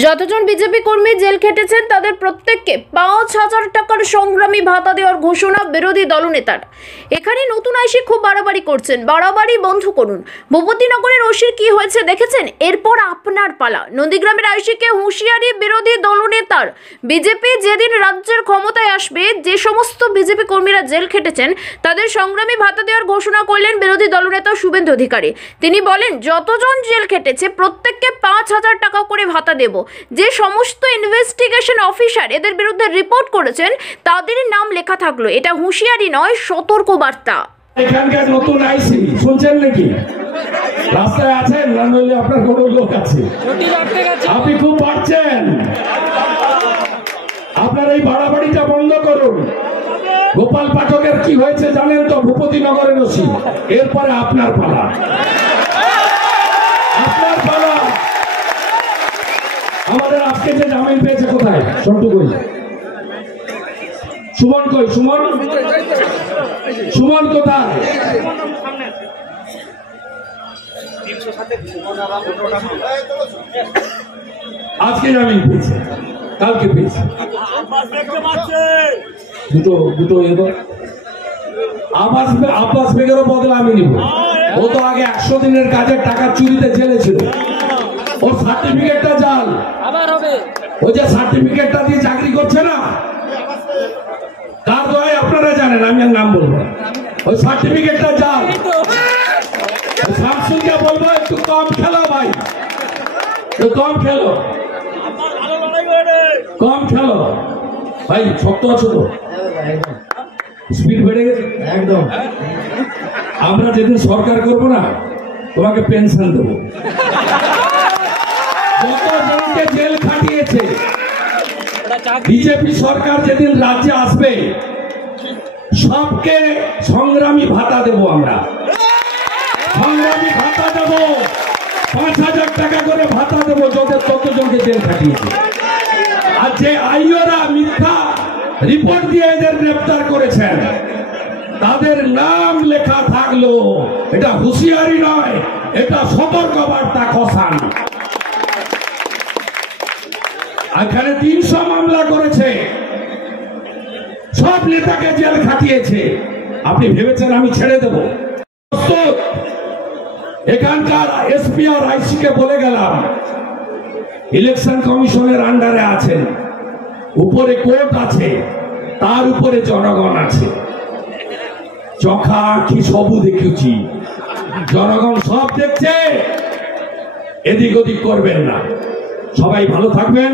যতজন বিজেপি কর্মী জেল খেটেছেন তাদের প্রত্যেককে ৫,০০০ টাকার সংগ্রামী ভাতা দেওয়ার ঘোষণা বিরোধী দলনেতার। এখানে নতুন আইসি খুব বাড়াবাড়ি করছেন, বাড়াবাড়ি বন্ধ করুন। ভূপতিনগরের ওসির কি হয়েছে দেখেছেন? এরপর আপনার পালা। নন্দীগ্রামের আইসিকে হুঁশিয়ারি বিরোধী দলনেতার। বিজেপি যেদিন রাজ্যের ক্ষমতায় আসবে, যে সমস্ত বিজেপি কর্মীরা জেল খেটেছেন তাদের সংগ্রামী ভাতা দেওয়ার ঘোষণা করলেন বিরোধী দলনেতা শুভেন্দু অধিকারী। তিনি বলেন, যতজন জেল খেটেছে প্রত্যেককে ৫,০০০ টাকা করে ভাতা দেব। যে সমস্ত ইনভেস্টিগেশন অফিসার এদের বিরুদ্ধে রিপোর্ট করেছেন তাদের নাম লেখা থাকলো। এটা হুঁশিয়ারি নয়, সতর্ক বার্তা। এখানকার নতুন আইসি শুনছেন নাকি? রাস্তায় আছেন না? নইলে আপনার কোনো লোক আছে? আপনি খুব পারছেন, আপনার এই বাড়াবাড়িটা বন্ধ করুন। গোপাল পাঠকের কি হয়েছে জানেন তো? ভূপতিনগরের ওসি। এরপরে আপনার পালা, আপনার পালা। আমাদের আজকে যে জামিন পেয়েছে কোথায়? সন্টু কই? সুমন কই? সুমন কোথায়? আজকে জামিন পেয়েছে, কালকে পেয়েছে দুটো আব্বাস বেগেরও বদলা আমি নিব। ও তো আগে 100 দিনের কাজের টাকা চুরিতে জেলে ছিল। ওর সার্টিফিকেটটা জাল, ওই যে সার্টিফিকেটটা দিয়ে চাকরি করছে না, তার দোয়ায় আপনারা জানেন, আমি আর নাম বলবো। ওই সার্টিফিকেটটা জাল। শামসুলকে বলবো একটু কম খেলো ভাই, কম খেলো ভাই। শক্ত আছো তো? স্পিড বেড়ে গেছে একদম। আমরা যেদিন সরকার করবো না, তোমাকে পেনশন দেবো। যতজনকে জেল খাটিয়েছে বিজেপি সরকার যেদিন রাজ্যে আসবে, সবকে সংগ্রামী ভাতা দেব। আমরা সংগ্রামী ভাতা দেব, ৫,০০০ টাকা করে ভাতা দেব যাদের ততজনকে জেল খাটিয়েছে। আর যে আইওরা মিথ্যা রিপোর্ট দিয়ে এদের গ্রেপ্তার করেছেন তাদের নাম লেখা থাকলো। এটা হুঁশিয়ারি নয়, এটা সতর্ক বার্তা। খসান এখানে ৩০০ মামলা করেছে, সব নেতাকে জেল খাটিয়েছে। আপনি ভেবেছেন আমি ছেড়ে দেব? এখানকার এসপি আর আইসি কে বলে গেলাম, ইলেকশন কমিশনের আন্ডারে আছেন, উপরে কোর্ট আছে, তার উপরে জনগণ আছে। চোখা কি সবু দেখেছি, জনগণ সব দেখছে। এদিক ওদিক করবেন না। সবাই ভালো থাকবেন।